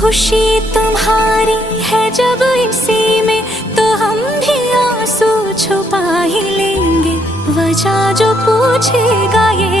खुशी तुम्हारी है जब इसी में, तो हम भी आंसू छुपा ही लेंगे। वजह जो पूछेगा ये